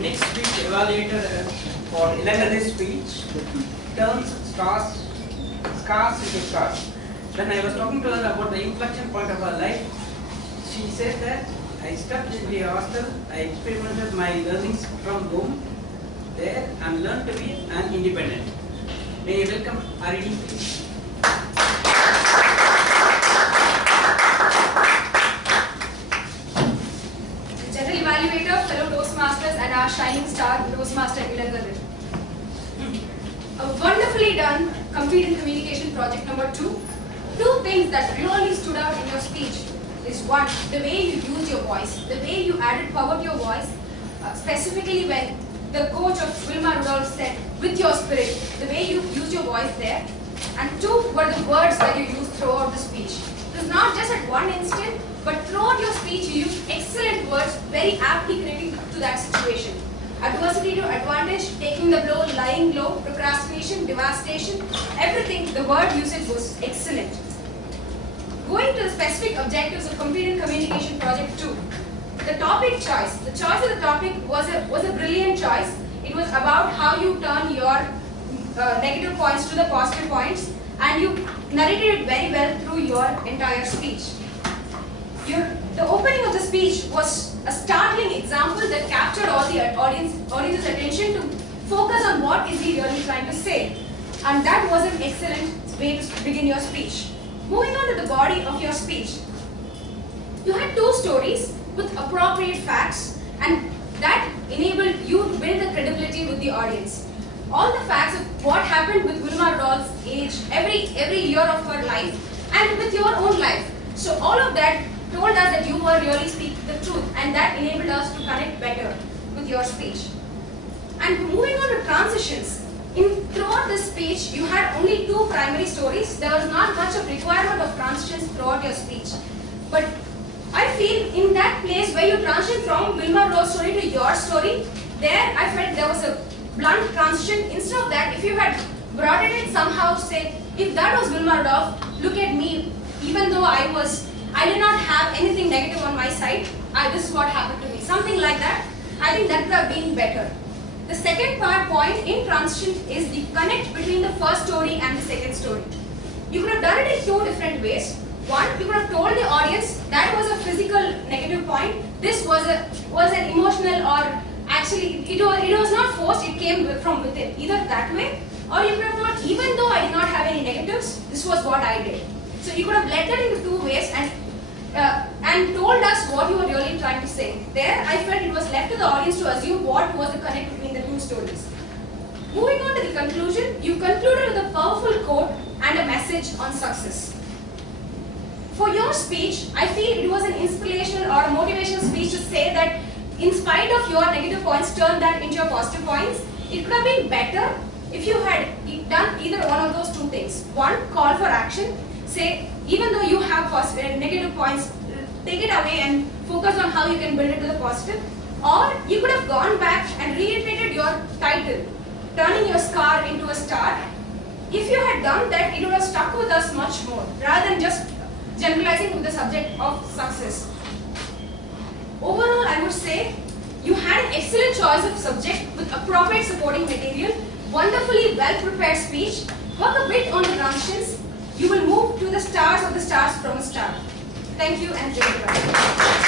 next speech evaluator for legendary speech turns scars into stars. When I was talking to her about the inflection point of her life, she said that I stepped into the hostel, I experimented my learnings from home. There I learned to be an independent. May I welcome Harini, please. General Evaluator, fellow Toastmasters, and our shining star, Toastmaster Medley. Wonderfully done. Compete in Communication Project number 2. Two things that really stood out in your speech is one, the way you used your voice, the way you added power to your voice, specifically when the coach of Wilma Rudolph said, with your spirit, the way you used your voice there. And two were the words that you used throughout the speech. It was not just at one instant, but throughout your speech you used excellent words, very aptly relating to that situation. Adversity to advantage, taking the blow, lying low, procrastination, devastation, everything, the word usage was excellent. Going to the specific objectives of Compete in Communication Project 2. The topic choice. The choice of the topic was a brilliant choice. It was about how you turn your negative points to the positive points, and you narrated it very well through your entire speech. The opening of the speech was a startling example that captured all the audience's attention to focus on what is he really trying to say. And that was an excellent way to begin your speech. Moving on to the body of your speech. You had two stories with appropriate facts, and that enabled you to build the credibility with the audience. All the facts of what happened with Wilma Rudolph's age, every year of her life, and with your own life. So all of that told us that you were really speaking the truth, and that enabled us to connect better with your speech. And moving on to transitions. Throughout this speech, you had only two primary stories. There was not much of requirement of transitions throughout your speech. But I feel in that place where you transition from Wilma Rudolph's story to your story, there I felt there was a blunt transition. Instead of that, if you had brought it in somehow, say, if that was Wilma Rudolph, look at me, even though I did not have anything negative on my side, this is what happened to me. Something like that, I think that would have been better. The second point in transition is the connect between the first story and the second story. You could have done it in two different ways. One, you could have told the audience that was a physical negative point. This was an emotional, or actually it was not forced, it came from within. Either that way, or you could have thought, even though I did not have any negatives, this was what I did. So you could have led that into two ways and told us what you were really trying to say. There, I felt it was left to the audience to assume what was the connect between the two stories. Moving on to the conclusion, you concluded with a powerful quote and a message on success. For your speech, I feel it was an inspirational or a motivational speech to say that in spite of your negative points, turn that into your positive points. It could have been better if you had done either one of those two things. One, call for action. Say, even though you have negative points, take it away and focus on how you can build it to the positive. Or you could have gone back and reiterated your title, turning your scar into a star. If you had done that, it would have stuck with us much more, rather than just generalizing with the subject of success. Overall, I would say you had an excellent choice of subject with appropriate supporting material, wonderfully well-prepared speech, work a bit on the transitions. You will move to the stars of the stars from a star. Thank you and enjoy.